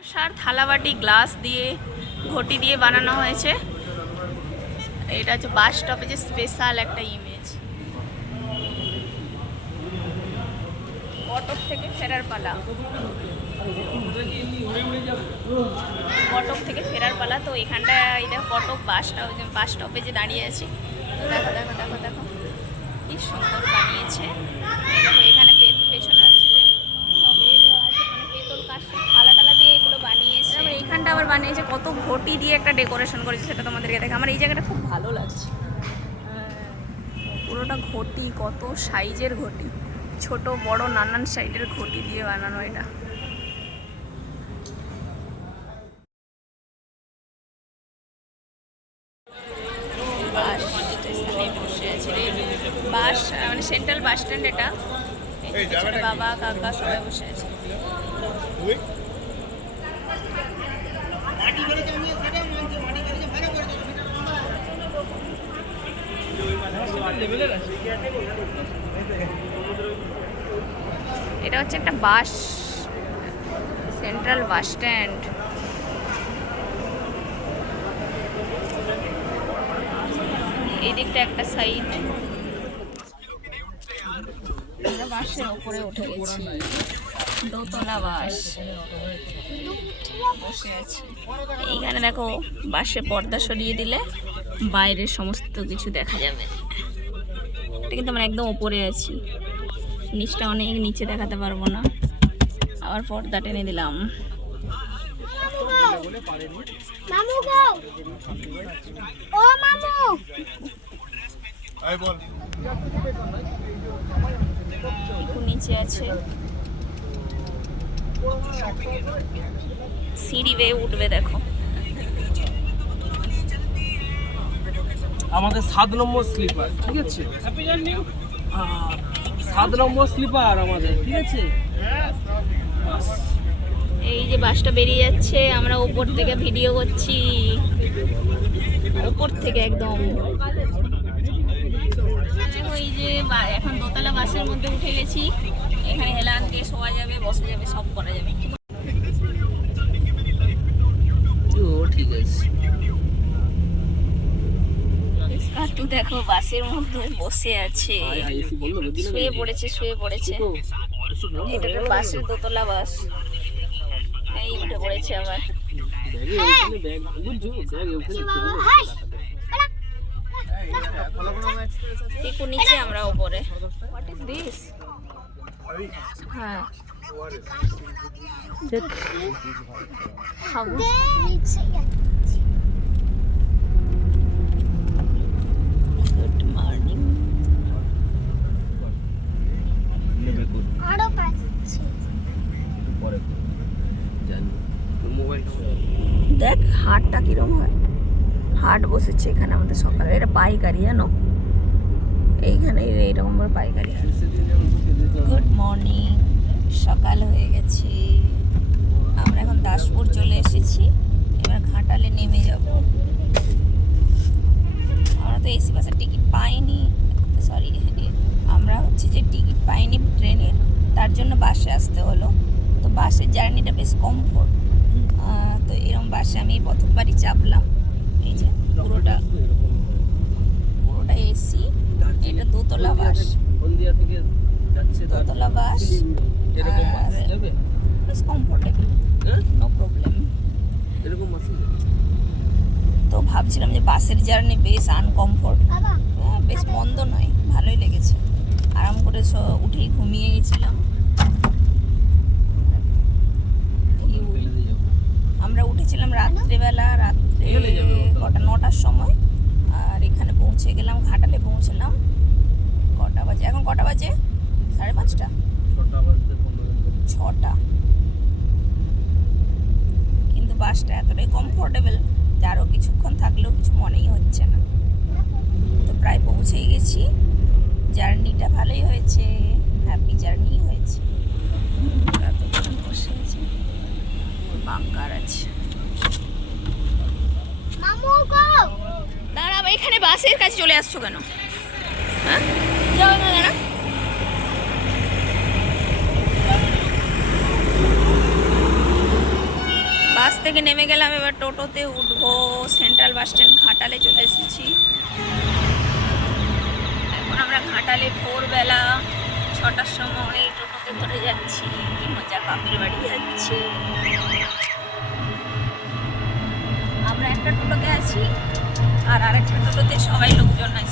আশার থালাবাটি গ্লাস দিয়ে ঘটি দিয়ে বানানো হয়েছে। এটা হচ্ছে বাস স্টপে যে স্পেশাল একটা ইমেজ। কটক থেকে ফেরার পালা, কটক থেকে ফেরার পালা। তো এখানটা এটা কটক বাস স্টপে যে দাঁড়িয়ে আছি। তো দেখো দেখো দেখো দেখো কি সুন্দর বানিয়েছে। দেখো এখানে পেছনে হচ্ছে যে সব দেওয়া আছে, মানে পেতল কাঁচের থালা টালা দিয়ে এগুলো বানিয়েছে। এইখানটা আবার বানিয়েছে কত ঘটি দিয়ে একটা ডেকোরেশন করেছে, সেটা তোমাদেরকে দেখে আমার এই জায়গাটা খুব ভালো লাগছে। পুরোটা ঘটি, কত সাইজের ঘটি, ছোট বড় নানান সাইজের ঘটি দিয়ে বানানো এটা। বাস স্টেশনে বসে আছে রে, বাস মানে সেন্ট্রাল বাস স্ট্যান্ড এটা। পেছনে বাবা কাকা সবাই বসে আছে। এটা হচ্ছে একটা বাস, সেন্ট্রাল বাস স্ট্যান্ড। এই দিকটা একটা সাইড। আমরা বাসের উপরে উঠে গেছি, দোতলা বাস বসে আছি। এইখানে দেখো বাসে পর্দা সরিয়ে দিলে বাইরের সমস্ত কিছু দেখা যাবে। এটা কিন্তু আমরা একদম উপরে আছি, নিচটা অনেক নিচে দেখাতে পারবো না। আবার পর্দা টেনে দিলাম। নিচে আছে, সিঁড়ি বেয়ে উঠবে। দেখো আমাদের 7 নম্বর স্লিপার, ঠিক আছে? 7 নম্বর স্লিপার আমাদের, ঠিক আছে? এই যে বাসটা বেরিয়ে যাচ্ছে, আমরা উপর থেকে ভিডিও করছি, উপর থেকে একদম। ওই যে এখন দোতলা বাসের মধ্যে উঠে গেছি। এখানে হেলান দিয়ে শোয়া যাবে, বসা যাবে, সব করা যাবে। ঠিক আছে। কাটু দেখো বাসের মধ্যে বসে আছে, শুয়ে পড়েছে শুয়ে পড়েছে। এটা তো বাসের দোতলা বাস, এই উঠে পড়েছে আবার। একটু নিচে, আমরা উপরে। What is this? হ্যাঁ খাবো। Good morning. দেখ হাটটা কিরম হয়, হাট বসেছে এখানে আমাদের সকালে। এটা পাইকারি, জানো, এইখানে এইরকম পাইকারি। গুড মর্নিং, সকাল হয়ে গেছে। আমরা এখন দাসপুর চলে এসেছি, এবার ঘাটালে নেমে যাব। আমরা তো এসি বাসের টিকিট পাইনি, সরি, আমরা হচ্ছে যে টিকিট পাইনি ট্রেনের, তার জন্য বাসে আসতে হলো। তো বাসের জার্নিটা বেশ কমফোর্ট। তো এরকম বাসে আমি প্রথমবারই চাপলাম। এই যে পুরোটা এসি। এটা দোতলা বাস, দোতলা বাস, বেশ কমফোর্টেবল, নো প্রবলেম। তো ভাবছিলাম যে বাসের জার্নি বেশ আনকমফোর্ট, বেশ মন্দ নয়, ভালোই লেগেছে। আরাম করে উঠেই ঘুমিয়ে গেছিলাম। আমরা উঠেছিলাম রাত্রেবেলা, রাত্রে কটা 9টার সময়, আর এখানে পৌঁছে গেলাম, ঘাটালে পৌঁছলাম কটা বাজে? এখন কটা বাজে? 5:30, 6টা। কিন্তু বাসটা এতটাই কমফোর্টেবল যে আরও কিছুক্ষণ থাকলেও কিছু মনেই হচ্ছে না। তো প্রায় পৌঁছেই গেছি। জার্নিটা ভালোই হয়েছে, হ্যাপি জার্নি হয়েছে। বসে আছে, বাঙ্কার আছে। দাঁড়াও, এখানে বাসের কাছে চলে আসছো কেন? হ্যাঁ, যাও না, দাঁড়া। থেকে নেমে গেলাম, এবার টোটোতে উঠবো। সেন্ট্রাল বাস স্ট্যান্ড ঘাটালে চলে এসেছি। এখন আমরা ঘাটালে ভোরবেলা 6টার সময় টোটোতে করে যাচ্ছি। কি মজা, বাপের বাড়ি যাচ্ছি। আমরা একটা টোটোতে আছি আর আরেকটা টোটোতে সবাই লোকজন আছে।